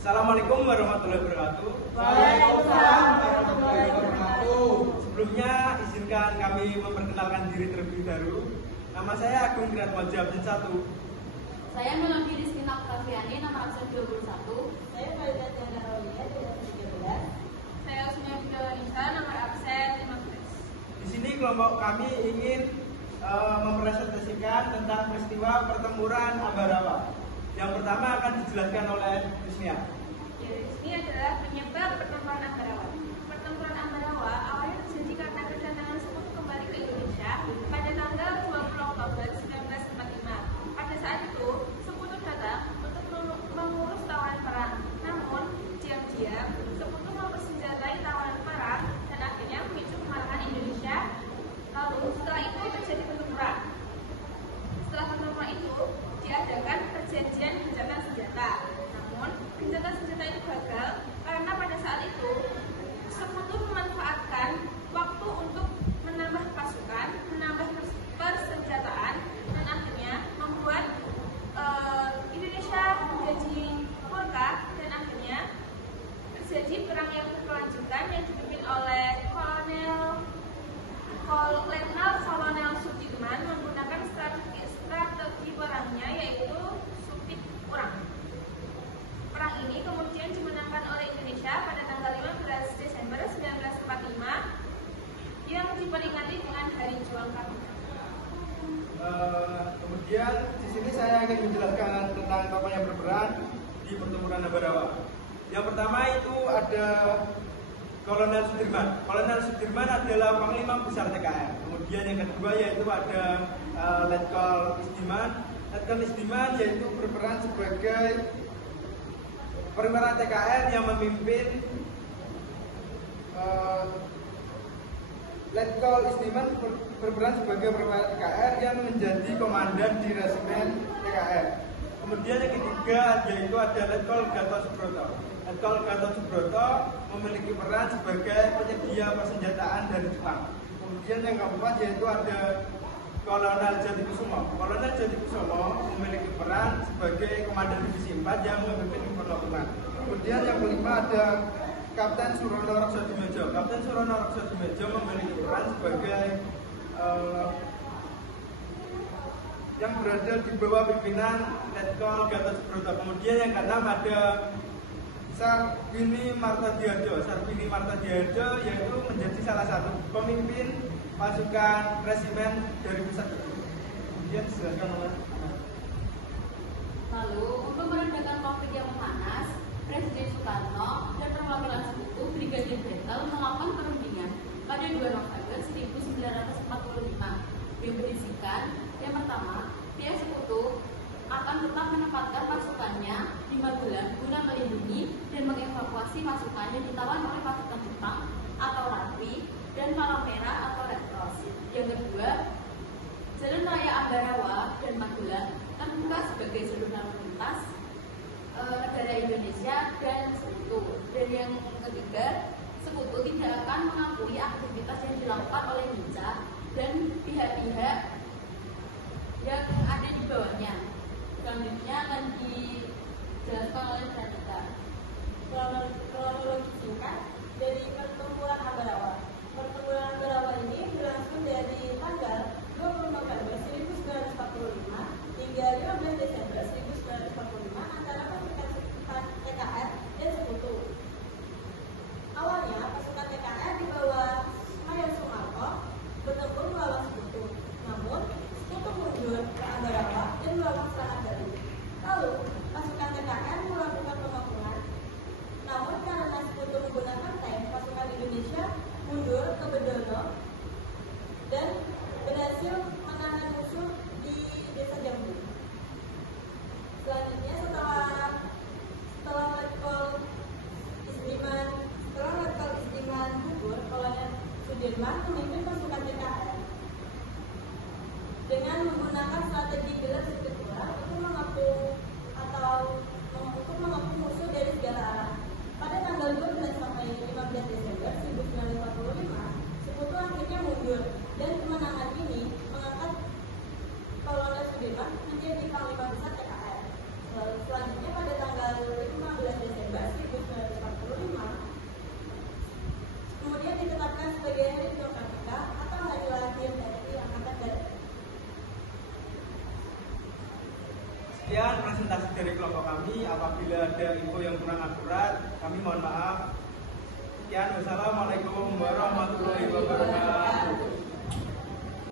Assalamualaikum warahmatullahi wabarakatuh. Waalaikumsalam warahmatullahi wabarakatuh. Sebelumnya izinkan kami memperkenalkan diri terlebih dahulu. Nama saya Agung Kiratmoja Abdin 1. Saya Melody Rizkina Oktaviani, nomor absen 21. Saya Farida Tiana Aulia, nomor 13. Saya Usmia Fidawanisa, nomor absen 15. Di sini kelompok kami ingin mempresentasikan tentang peristiwa pertempuran Ambarawa. Yang pertama akan dijelaskan oleh Usmia. Ya, ini adalah penyebab pertempuran Ambarawa. Pertempuran Ambarawa awalnya terjadi karena kedatangan Sekutu kembali ke Indonesia pada tanggal 20 Oktober 1945. Pada saat itu, Sekutu datang untuk mengurus tawanan perang. Namun, diam-diam, Sekutu mempersenjatai tawanan perang dan akhirnya memicu kemarahan Indonesia. Lalu, setelah itu terjadi pertempuran. Setelah pertempuran itu, diadakan perjanjian gencatan senjata. Namun, gencatan senjata itu gagal karena pada saat itu Sekutu memanfaatkan waktu untuk menambah pasukan, menambah persenjataan, dan akhirnya membuat Indonesia menjadi murka, dan akhirnya terjadi perang yang berkelanjutan yang dipimpin oleh Kolonel Sudirman menggunakan strategi perangnya yaitu Supit Urang. Perang ini kemudian dimenangkan oleh Indonesia pada tanggal 15 Desember 1945 yang diperingati dengan Hari Juang Kartini. Kemudian di sini saya ingin menjelaskan tentang tokoh yang berperan di pertempuran Ambarawa. Yang pertama itu ada Kolonel Sudirman. Kolonel Sudirman adalah Panglima Besar TKR. Kemudian yang kedua yaitu ada Letkol Isdiman. Letkol Isdiman yaitu berperan sebagai perwira TKR yang memimpin. Letkol Isdiman berperan sebagai perwira TKR yang menjadi komandan di resimen TKR. Kemudian yang ketiga yaitu ada Letkol Gatot Subroto. Letkol Gatot Subroto memiliki peran sebagai penyedia persenjataan dari Jepang. Kemudian yang keempat yaitu ada Kolonel Jatikusumo. Kolonel Jatikusumo memiliki peran sebagai komandan divisi 4 yang memimpin penaklukan. Kemudian yang kelima ada Kapten Surono Roksodimejo. Kapten Surono Roksodimejo memiliki peran sebagai yang berada di bawah pimpinan Letkol Gatot Subroto. Kemudian yang keenam ada Sarbini Martodiarjo. Sarbini Martodiarjo yaitu menjadi salah satu pemimpin pasukan resimen dari pusat. Kemudian dijelaskan oleh Lalu, untuk meredakan konflik yang memanas, Presiden Soekarno dan perwakilan Sekutu Brigadir Jenderal melakukan perundingan pada 2 November 1945 yang berisikan yang pertama, pihak Sekutu akan tetap menempatkan pasukannya di Magelang guna melindungi dan mengevakuasi pasukan yang ditawan oleh pasukan Jepang atau RAPI dan Palang Merah atau Red Cross. Yang kedua, Jalan Raya Ambarawa dan Magelang terbuka sebagai jalur lalu lintas negara Indonesia dan Sekutu. Dan yang ketiga, Sekutu tidak akan mengakui aktivitas yang dilakukan oleh Indonesia dan pihak-pihak yang ada di bawahnya. Selanjutnya akan dijelaskan oleh Sanita. Kronologi singkat dari pertempuran Ambarawa. Pertempuran Ambarawa ini berlangsung dari tanggal 20 November 1945 hingga 15 Desember 1945 antara pasukan TKR dan Sekutu. Awalnya pasukan TKR di bawah Mayor Soeharto bertempur melawan Sekutu. Namun Sekutu mundur ke Ambarawa dan melawan serangan balik. Lalu Sekian presentasi dari kelompok kami. Apabila ada info yang kurang akurat, kami mohon maaf. Sekian, wassalamualaikum warahmatullahi wabarakatuh.